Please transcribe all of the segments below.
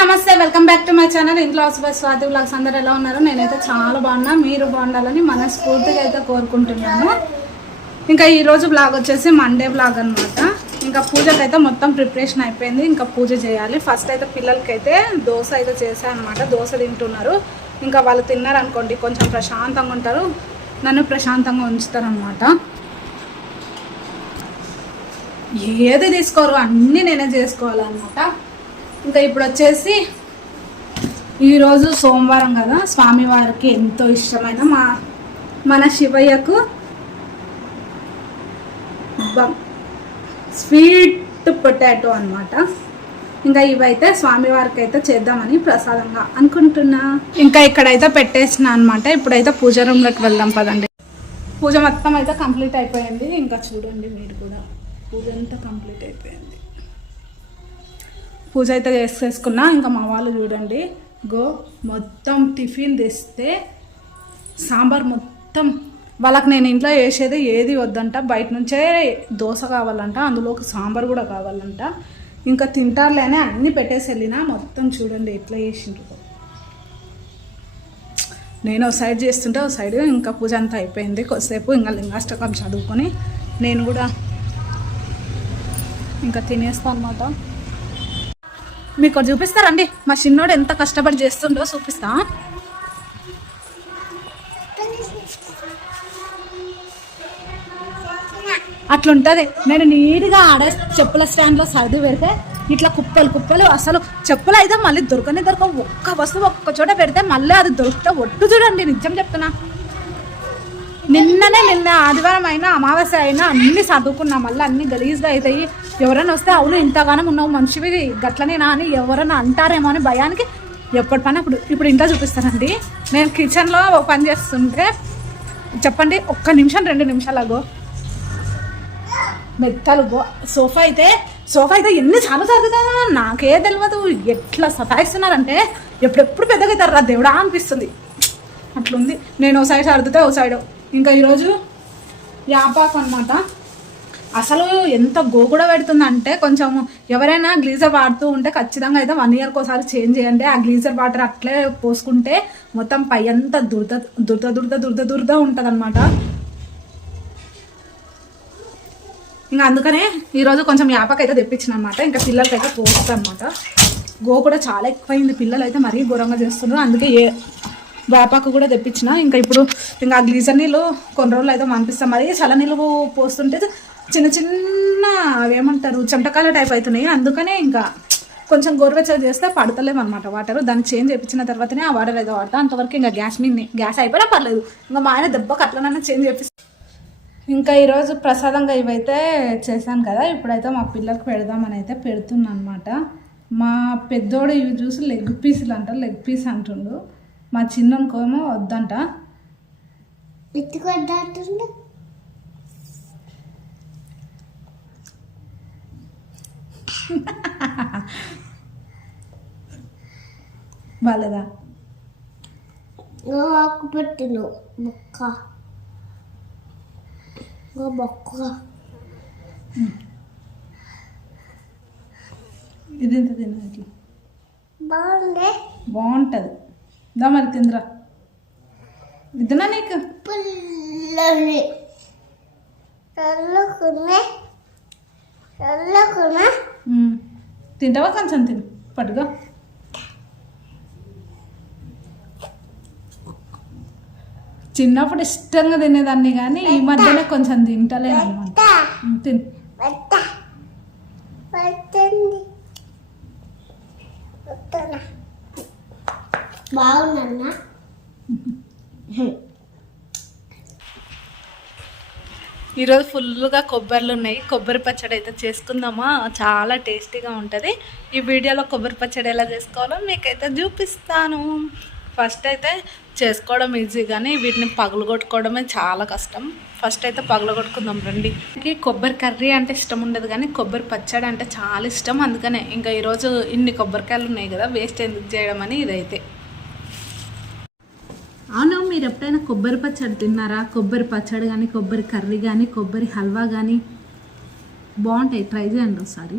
నమస్తే welcome back to my channel ఇంట్లో house by Swathi blogs అందరు ఎలా ఉన్నారు? నేనైతే చాలా బాగున్నా. మీరు బాగుండాలని మనస్ఫూర్తిగా అయితే కోరుకుంటున్నాను. ఇంకా ఈరోజు బ్లాగ్ వచ్చేసి మండే బ్లాగ్ అనమాట ఇంకా పూజకి అయితే మొత్తం ప్రిపరేషన్ అయిపోయింది. ఇంకా పూజ చేయాలి. ఫస్ట్ అయితే పిల్లలకైతే దోశ అయితే చేశాను అనమాట దోశ తింటున్నారు. ఇంకా వాళ్ళు తిన్నారనుకోండి కొంచెం ప్రశాంతంగా ఉంటారు. నన్ను ప్రశాంతంగా ఉంచుతారు అనమాట ఏది తీసుకోరు అన్నీ నేనే చేసుకోవాలన్నమాట. ఇంకా ఇప్పుడు వచ్చేసి ఈరోజు సోమవారం కదా స్వామివారికి ఎంతో ఇష్టమైన మా మన శివయ్యకు స్వీట్ పొటాటో అనమాట ఇంకా ఇవైతే స్వామివారికి అయితే చేద్దామని ప్రసాదంగా అనుకుంటున్నా. ఇంకా ఇక్కడైతే పెట్టేసిన అనమాట ఇప్పుడైతే పూజ రూమ్లోకి వెళ్దాం పదండి. పూజ మొత్తం అయితే కంప్లీట్ అయిపోయింది. ఇంకా చూడండి మీరు కూడా. పూజ అంతా కంప్లీట్ అయిపోయింది. పూజ అయితే చేసేసుకున్నా ఇంకా మా వాళ్ళు చూడండి గో మొత్తం టిఫిన్ తెస్తే సాంబార్ మొత్తం. వాళ్ళకి నేను ఇంట్లో చేసేది ఏది వద్దంట బయట నుంచే దోశ కావాలంట అందులోకి సాంబార్ కూడా కావాలంట. ఇంకా తింటారులేనే అన్నీ పెట్టేసి వెళ్ళినా మొత్తం చూడండి ఎట్లా చేసిండ్రు. నేను ఒక సైడ్ చేస్తుంటే ఒక సైడ్ ఇంకా పూజ అంతా అయిపోయింది. కొద్దిసేపు ఇంకా లింగాష్టకం చదువుకొని నేను కూడా ఇంకా తినేస్తాను అనమాట మీకు చూపిస్తారండి మా చిన్నోడు ఎంత కష్టపడి చేస్తుండో చూపిస్తా. అట్లుంటది. నేను నీట్గా ఆడే చెప్పుల స్టాండ్లో సర్ది పెడితే ఇట్లా కుప్పలు కుప్పలు అసలు చెప్పులు అయితే మళ్ళీ దొరకనే దొరక ఒక్క వస్తువు ఒక్క చోట పెడితే మళ్ళీ అది దొరికితే ఒట్టు చూడండి నిజం చెప్తున్నా. నిన్ననే నిన్న ఆదివారం అయినా అమావాస్య అయినా అన్ని చదువుకున్నా మళ్ళీ అన్ని గలీజ్గా అవుతాయి ఎవరైనా వస్తే అవును ఇంతగానం ఉన్నావు మనిషివి గట్లనేనా? అని ఎవరైనా అంటారేమో అని భయానికి ఎప్పటి పని అప్పుడు. ఇప్పుడు ఇంట్లో చూపిస్తానండి. నేను కిచెన్లో పని చేస్తుంటే చెప్పండి ఒక్క నిమిషం రెండు నిమిషాలగో మెత్తలు గో సోఫా అయితే సోఫా అయితే ఎన్ని చాలా సర్దుతానా నాకే తెలియదు ఎట్లా సతాయిస్తున్నారంటే ఎప్పుడెప్పుడు పెద్దగా అవుతారు రా దేవుడా అనిపిస్తుంది. అట్లుంది. నేను ఓ సైడ్ సర్దుతే ఓ సైడ్. ఇంకా ఈరోజు యాపాకు అనమాట అసలు ఎంత గోగుడ పెడుతుందంటే కొంచెం ఎవరైనా గ్లీజర్ వాడుతూ ఉంటే ఖచ్చితంగా అయితే వన్ ఇయర్కి ఒకసారి చేంజ్ చేయండి. ఆ గ్లీజర్ వాటర్ అట్లే పోసుకుంటే మొత్తం పై అంతా దురద దురద దురద దురద దురద ఉంటుంది అనమాట ఇంకా అందుకనే ఈరోజు కొంచెం యాపకైతే అయితే తెప్పించిన అనమాట ఇంకా పిల్లలకి అయితే పోస్తాను అనమాట గో కూడా చాలా ఎక్కువైంది. పిల్లలు అయితే మరీ ఘోరంగా చేస్తున్నారు. అందుకే ఏ వేపాకు కూడా తెప్పించిన. ఇంకా ఇప్పుడు ఇంకా ఆ గ్లీజర్ నీళ్ళు కొన్ని రోజులు అయితే పంపిస్తాం మరి చల్ల నీళ్ళు పోస్తుంటే చిన్న చిన్న అవేమంటారు చెమటకాల టైప్ అవుతున్నాయి అందుకనే ఇంకా కొంచెం గోరువెచ్చగా చేస్తే పడతలేము అనమాట వాటర్. దాన్ని చేంజ్ చేయించిన తర్వాతనే ఆ వాటర్ అయితే వాడతా. అంతవరకు ఇంకా గ్యాస్ మీద గ్యాస్ అయిపోయినా పర్లేదు. ఇంకా మా ఆయన దెబ్బకి అట్లనైనా చేంజ్ చేపిస్తాను ఇంకా ఈరోజు ప్రసాదంగా ఇవైతే చేశాను కదా. ఇప్పుడైతే మా పిల్లలకు పెడదామని అయితే పెడుతున్నా అనమాట మా పెద్దోడు ఇవి చూసి లెగ్ పీసులు అంటారు లెగ్ పీస్ అంటుండు. మా చిన్నకోమో వద్దంట. ఎత్తుకొద్దాటుండు బాలేదా ఆకు పెట్టిను బొక్క బొక్క ఇది ఎంత బాగుంది బాగుంటుంది. దా మరి తిందిరా. ఇద్దనా నీకు? పుల్లని చల్లుకునే చల్లుకునే. ఉమ్. తింటావా కొంచెం తిను. పట్టుగా చిన్నప్పుడు ఇష్టంగా తినేదాన్ని కానీ ఈ మధ్యనే కొంచెం తింటలేను అనమాట తిను పెట్ట పెట్టండి పెట్టనా బాగుందన్నా. ఈరోజు ఫుల్గా కొబ్బరిలు ఉన్నాయి. కొబ్బరి పచ్చడి అయితే చేసుకుందామా? చాలా టేస్టీగా ఉంటుంది. ఈ వీడియోలో కొబ్బరి పచ్చడి ఎలా చేసుకోవాలో మీకైతే చూపిస్తాను. ఫస్ట్ అయితే చేసుకోవడం ఈజీ కానీ వీటిని పగలగొట్టుకోవడమే చాలా కష్టం. ఫస్ట్ అయితే పగలగొట్టుకుందాం రండి. నాకు కొబ్బరి కర్రీ అంటే ఇష్టం ఉండదు కానీ కొబ్బరి పచ్చడి అంటే చాలా ఇష్టం. అందుకనే ఇంకా ఈరోజు ఇన్ని కొబ్బరికాయలు ఉన్నాయి కదా వేస్ట్ ఎందుకు చేయడం అని ఇదైతే. మీరు ఎప్పుడైనా కొబ్బరి పచ్చడి తిన్నారా? కొబ్బరి పచ్చడి కానీ కొబ్బరి కర్రీ కానీ కొబ్బరి హల్వా కానీ బాగుంటాయి. ట్రై చేయండి ఒకసారి.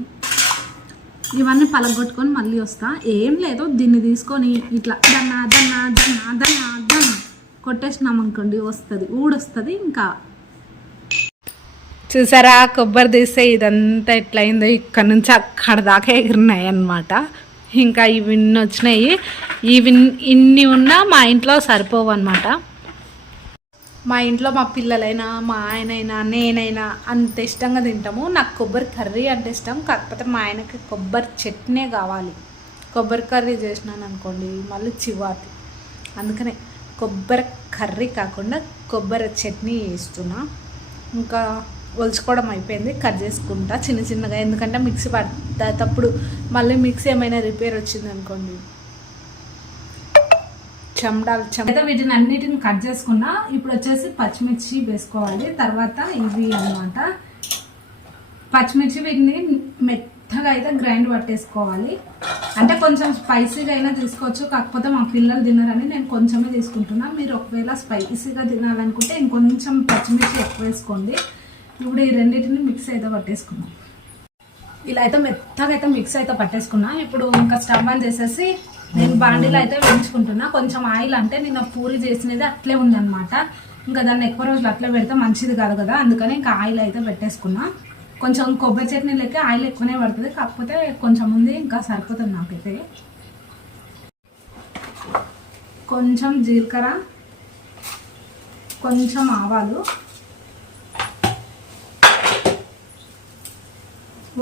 ఇవన్నీ పలగొట్టుకొని మళ్ళీ వస్తా. ఏం లేదు. దీన్ని తీసుకొని ఇట్లా దన్నా దన్నా దన్నా దన్నా దన్నా కొట్టేసినాం అనుకోండి వస్తుంది. ఊడొస్తుంది ఇంకా. చూసారా? కొబ్బరి తీస్తే ఇదంతా ఎట్లయిందో. ఇక్కడ నుంచి అక్కడ దాకా ఎగిరినాయి అనమాట ఇంకా ఇవి వచ్చినాయి. ఇవి ఇన్ని ఉన్నా మా ఇంట్లో సరిపోవు అనమాట మా ఇంట్లో మా పిల్లలైనా మా ఆయనైనా నేనైనా అంత ఇష్టంగా తింటాము. నాకు కొబ్బరి కర్రీ అంటే ఇష్టం. కాకపోతే మా ఆయనకి కొబ్బరి చట్నీ కావాలి. కొబ్బరి కర్రీ చేసినాను అనుకోండి మళ్ళీ చివాతి. అందుకనే కొబ్బరి కర్రీ కాకుండా కొబ్బరి చట్నీ వేస్తున్నా ఇంకా ఒలుచుకోవడం అయిపోయింది. కట్ చేసుకుంటా చిన్న చిన్నగా. ఎందుకంటే మిక్సీ పడేటప్పుడు మళ్ళీ మిక్సీ ఏమైనా రిపేర్ వచ్చింది అనుకోండి. చెమడాలు చెమ వీటిని అన్నిటిని కట్ చేసుకున్నా ఇప్పుడు వచ్చేసి పచ్చిమిర్చి వేసుకోవాలి. తర్వాత ఇవి అన్నమాట. పచ్చిమిర్చి వీటిని మెత్తగా అయితే గ్రైండ్ పట్టేసుకోవాలి. అంటే కొంచెం స్పైసీగా అయినా తీసుకోవచ్చు. కాకపోతే మా పిల్లలు తినరని నేను కొంచెమే తీసుకుంటున్నా. మీరు ఒకవేళ స్పైసీగా తినాలనుకుంటే ఇంకొంచెం పచ్చిమిర్చి ఎక్కువ వేసుకోండి. ఇప్పుడు ఈ రెండింటిని మిక్స్ అయితే పట్టేసుకున్నాం ఇలా అయితే మెత్తగా అయితే మిక్స్ అయితే పట్టేసుకున్నా. ఇప్పుడు ఇంకా స్టవ్ ఆన్ చేసేసి నేను బాండీలో అయితే వేయించుకుంటున్నా. కొంచెం ఆయిల్ అంటే నేను పూరి చేసినది అట్లే ఉందన్నమాట. ఇంకా దాన్ని ఎక్కువ రోజులు అట్లే పెడితే మంచిది కాదు కదా. అందుకని ఇంకా ఆయిల్ అయితే పెట్టేసుకున్నా. కొంచెం కొబ్బరి చట్నీ లెక్క ఆయిల్ ఎక్కువనే పడుతుంది. కాకపోతే కొంచెం ఉంది ఇంకా సరిపోతుంది నాకైతే. కొంచెం జీలకర్ర కొంచెం ఆవాలు.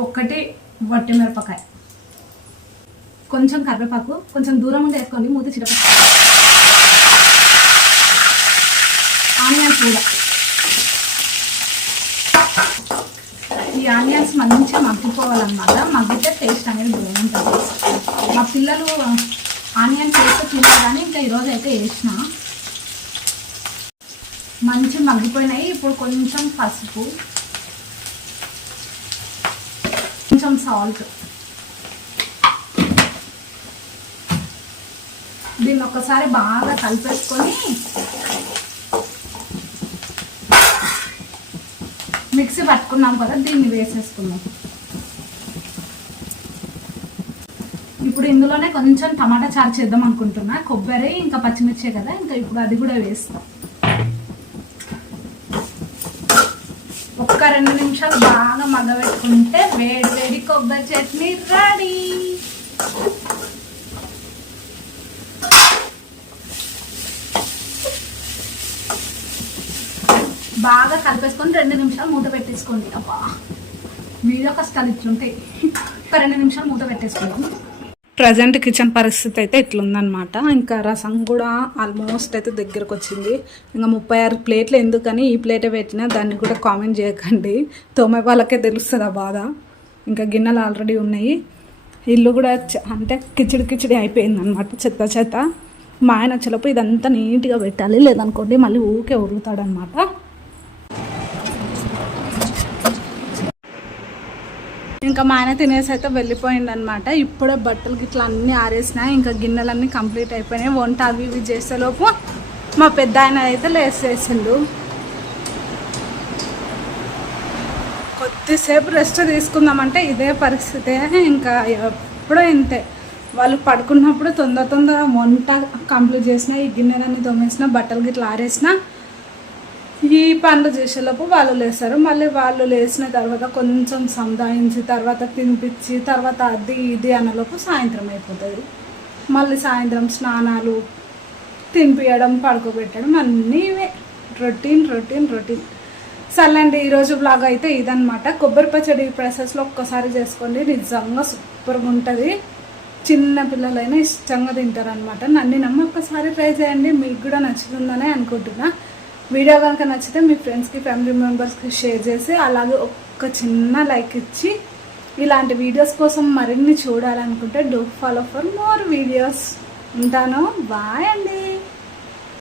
ఒక్కటి వట్టి మిరపకాయ. కొంచెం కరివేపాకు కొంచెం దూరం ఉండి వేసుకోండి మూత చిరప ఆనియన్స్ కూడా. ఈ ఆనియన్స్ మంచిగా మగ్గిపోవాలన్నమాట. మగ్గితే టేస్ట్ అనేది బాగుంటుంది. మా పిల్లలు ఆనియన్స్ వేస్తే తిన్నారు కానీ ఇంకా ఈరోజు అయితే వేసిన. మంచి మగ్గిపోయినాయి. ఇప్పుడు కొంచెం పసుపు కొంచెం సాల్ట్ దీన్ని ఒకసారి బాగా కలిపేసుకొని మిక్సీ పట్టుకున్నాం కదా దీన్ని వేసేసుకున్నాం ఇప్పుడు ఇందులోనే కొంచెం టమాటా చారు చేద్దాం అనుకుంటున్నా. కొబ్బరి ఇంకా పచ్చిమిర్చే కదా ఇంకా ఇప్పుడు అది కూడా వేస్తాం. ఒక్క రెండు నిమిషాలు బాగా మగ్గబెట్టుకుంటే వేడి వేడి కొబ్బరి చట్నీ రెడీ. బాగా కలిపేసుకొని రెండు నిమిషాలు మూత పెట్టేసుకోండి. అబ్బా వీడియో కష్టాలు ఇట్లుంటాయి. ఒక రెండు నిమిషాలు మూత పెట్టేసుకోండి ప్రజెంట్ కిచెన్ పరిస్థితి అయితే ఇట్లుందనమాట ఇంకా రసం కూడా ఆల్మోస్ట్ అయితే దగ్గరకు వచ్చింది. ఇంకా ముప్పై ఆరు ప్లేట్లు ఎందుకని ఈ ప్లేటే పెట్టినా దాన్ని కూడా కామెంట్ చేయకండి. తోమే వాళ్ళకే తెలుస్తుంది ఆ బాధ. ఇంకా గిన్నెలు ఆల్రెడీ ఉన్నాయి. ఇల్లు కూడా అంటే కిచిడి కిచిడి అయిపోయింది అనమాట చెత్త చెత్త. మా ఆయన వచ్చేలోపు ఇదంతా నీట్గా పెట్టాలి. లేదనుకోండి మళ్ళీ ఊకే ఉరుగుతాడనమాట ఇంకా మా ఆయన తినేసి అయితే వెళ్ళిపోయింది అనమాట ఇప్పుడే బట్టలు గిట్లా అన్నీ ఆరేసినాయి ఇంకా గిన్నెలన్నీ కంప్లీట్ అయిపోయినాయి. వంట అవి ఇవి చేసేలోపు మా పెద్ద ఆయన అయితే లేసేసిండు కొద్దిసేపు రెస్ట్ తీసుకుందామంటే ఇదే పరిస్థితే. ఇంకా ఎప్పుడూ ఇంతే. వాళ్ళు పడుకున్నప్పుడు తొందర తొందర వంట కంప్లీట్ చేసిన ఈ గిన్నెలన్నీ తోమేసిన బట్టలు గిట్లా ఆరేసిన ఈ పనులు చేసేలోపు వాళ్ళు లేస్తారు. మళ్ళీ వాళ్ళు లేచిన తర్వాత కొంచెం సంధాయించి తర్వాత తినిపించి తర్వాత అది ఇది అన్నలోపు సాయంత్రం అయిపోతుంది. మళ్ళీ సాయంత్రం స్నానాలు తినిపించడం పడుకోబెట్టడం అన్నీ ఇవే. Routine routine routine. సర్లేండి ఈరోజు బ్లాగ్ అయితే ఇదనమాట కొబ్బరి పచ్చడి ప్రాసెస్లో ఒక్కసారి చేసుకోండి. నిజంగా సూపర్గా ఉంటుంది. చిన్న పిల్లలైనా ఇష్టంగా తింటారనమాట నన్ను నమ్మి ఒక్కసారి ట్రై చేయండి. మీకు కూడా నచ్చుతుందనే అనుకుంటున్నా. వీడియో కనుక నచ్చితే మీ ఫ్రెండ్స్కి ఫ్యామిలీ మెంబర్స్కి షేర్ చేసి అలాగే ఒక్క చిన్న లైక్ ఇచ్చి ఇలాంటి వీడియోస్ కోసం మరిన్ని చూడాలనుకుంటే do follow for more videos. ఉంటాను. బాయ్ అండి.